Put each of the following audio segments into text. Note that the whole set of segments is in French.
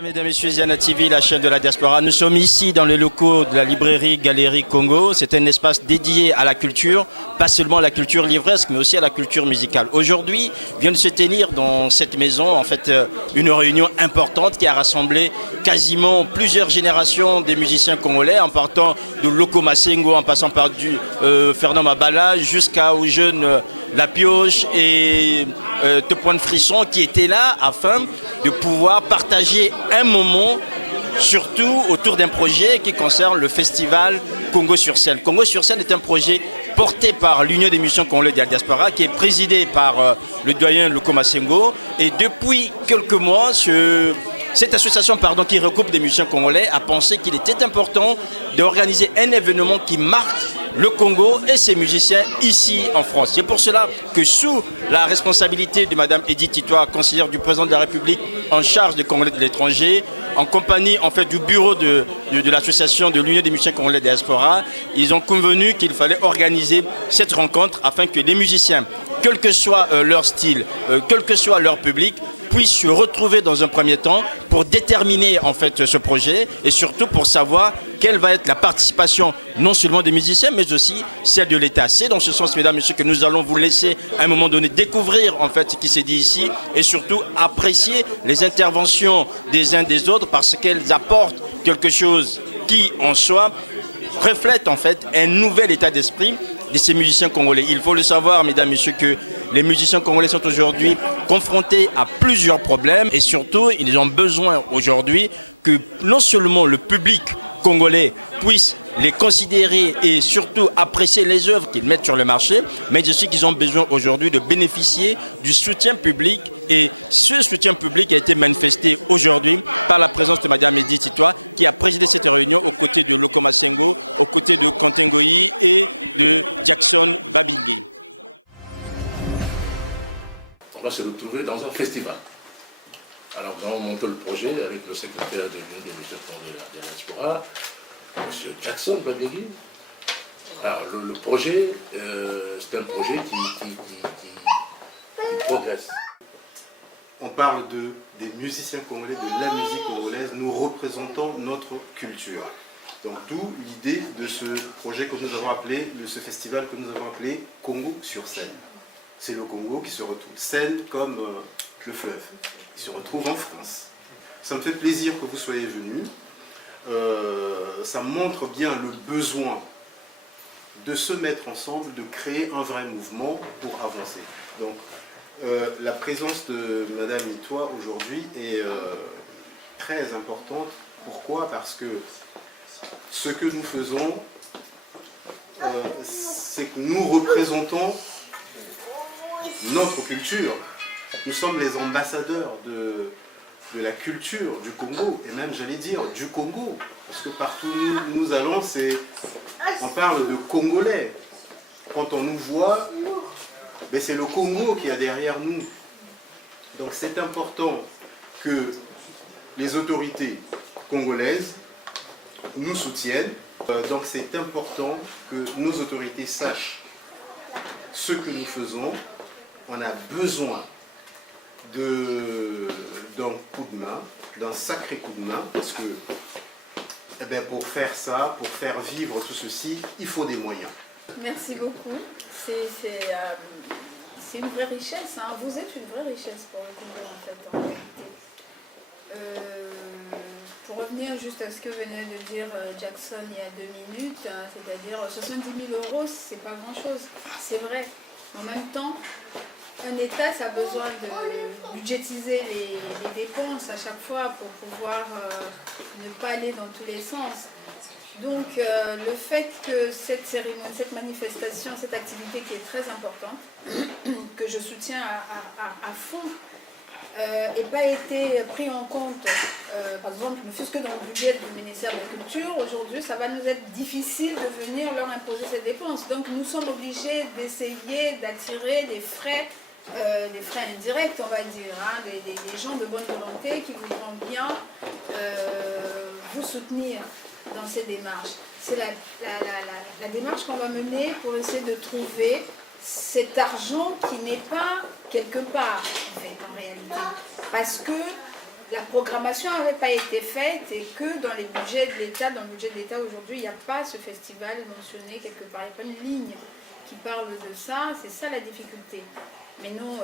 Mesdames et messieurs, Ziana TV, la chaîne de la diaspora. Nous sommes ici dans les locaux de la librairie Galerie Congo. C'est un espace dédié à la culture, pas seulement à la culture livresque, mais aussi à la culture musicale. Aujourd'hui, vient de se tenir dans cette maison, en fait, une réunion importante qui a rassemblé quasiment plusieurs générations des musiciens congolais, en partant de Loko Masengo, en passant par Fernand Mabala, jusqu'aux jeunes La Pioche et Tepoine Frisson, qui étaient là afin de pouvoir partager un moment, surtout autour d'un projet qui concerne le festival Congo sur scène. Congo sur scène est un projet porté par l'Union des musiciens congolais de la diaspora, qui est présidé par le doyen Loko Masengo. Et depuis quelques mois, cette association qui regroupe des musiciens congolais a pensé qu'il était important d'organiser un événement qui marque le Congo et ses musiciens ici en France. C'est pour cela que sous la responsabilité de Mme Edith Titois, conseillère du président de la République en charge des Congolais de l'étranger, en compagnie en fait du bureau de l'association de l'Union des musiciens congolais de la diaspora, ils ont convenu qu'il fallait organiser cette rencontre afin que les musiciens, quel que soit leur style, quel que soit leur public, puissent se retrouver dans un premier temps pour déterminer en fait ce projet et surtout pour savoir quelle va être la participation non seulement des musiciens mais aussi celle de l'État. C'est dans ce sens, mesdames et messieurs, que nous allons vous laisser à un moment donné découvrir en fait ce qui s'est dit ici et surtout apprécier les interventions des uns des autres parce qu'elles apportent quelque chose qui en soi reflète en fait un nouvel état d'esprit de ces musiciens congolais. Il faut le savoir, mesdames et messieurs, que les musiciens congolais sont aujourd'hui confrontés à plusieurs problèmes et surtout, ils ont besoin aujourd'hui que non seulement le public congolais puisse les considérer et surtout apprécier les œuvres qu'ils mettent sur le marché, mais aussi qu'ils ont besoin aujourd'hui de bénéficier du soutien public. Et ce soutien public a été manifesté aujourd'hui par la présence de Mme Edith Titois qui a présidé cette réunion aux côtés de Loko Masengo, aux côtés de Quentin Goyi et de Jackson Babingui. On va se retrouver dans un festival. Alors nous avons monté le projet avec le secrétaire de l'Union des musiciens congolais de la diaspora, M. Jackson Babingui. Alors le projet, c'est un projet qui progresse. On parle des musiciens congolais, de la musique congolaise, nous représentons notre culture. Donc d'où l'idée de ce projet que nous avons appelé, de ce festival que nous avons appelé Congo sur scène. C'est le Congo qui se retrouve, scène comme le fleuve, qui se retrouve en France. Ça me fait plaisir que vous soyez venus. Ça montre bien le besoin de se mettre ensemble, de créer un vrai mouvement pour avancer. Donc, la présence de Mme Titois aujourd'hui est très importante. Pourquoi? Parce que ce que nous faisons, c'est que nous représentons notre culture. Nous sommes les ambassadeurs de la culture du Congo, et même j'allais dire du Congo, parce que partout où nous allons, on parle de Congolais. Quand on nous voit, mais c'est le Congo qui est derrière nous. Donc c'est important que les autorités congolaises nous soutiennent. Donc c'est important que nos autorités sachent ce que nous faisons. On a besoin d'un coup de main, d'un sacré coup de main, parce que pour faire ça, pour faire vivre tout ceci, il faut des moyens. Merci beaucoup. C'est une vraie richesse, hein. Vous êtes une vraie richesse pour le Congo en fait, en réalité. Pour revenir juste à ce que venait de dire Jackson il y a 2 minutes, hein, c'est-à-dire 70 000 €, c'est pas grand-chose, c'est vrai. En même temps, un État, ça a besoin de budgétiser les dépenses à chaque fois pour pouvoir ne pas aller dans tous les sens. Donc le fait que cette cérémonie, cette manifestation, cette activité qui est très importante, que je soutiens à fond, n'ait pas été pris en compte, par exemple, ne fût-ce que dans le budget du ministère de la Culture, aujourd'hui ça va nous être difficile de venir leur imposer ces dépenses. Donc nous sommes obligés d'essayer d'attirer des frais indirects, on va dire, hein, des gens de bonne volonté qui voudront bien vous soutenir dans ces démarches. C'est la démarche qu'on va mener pour essayer de trouver cet argent qui n'est pas quelque part, en fait, en réalité. Parce que la programmation n'avait pas été faite et que dans les budgets de l'État, dans le budget de l'État aujourd'hui, il n'y a pas ce festival mentionné quelque part, il n'y a pas une ligne qui parle de ça, c'est ça la difficulté. Mais non,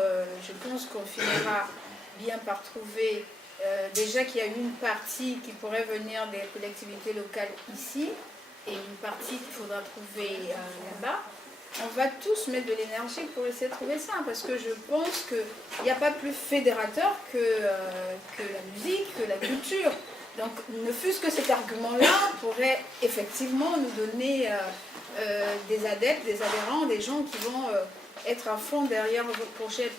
je pense qu'on finira bien par trouver, déjà qu'il y a une partie qui pourrait venir des collectivités locales ici, et une partie qu'il faudra trouver là-bas. On va tous mettre de l'énergie pour essayer de trouver ça, parce que je pense qu'il n'y a pas plus fédérateur que la musique, que la culture. Donc, ne fût-ce que cet argument-là pourrait effectivement nous donner des adeptes, des adhérents, des gens qui vont être à fond derrière votre projet.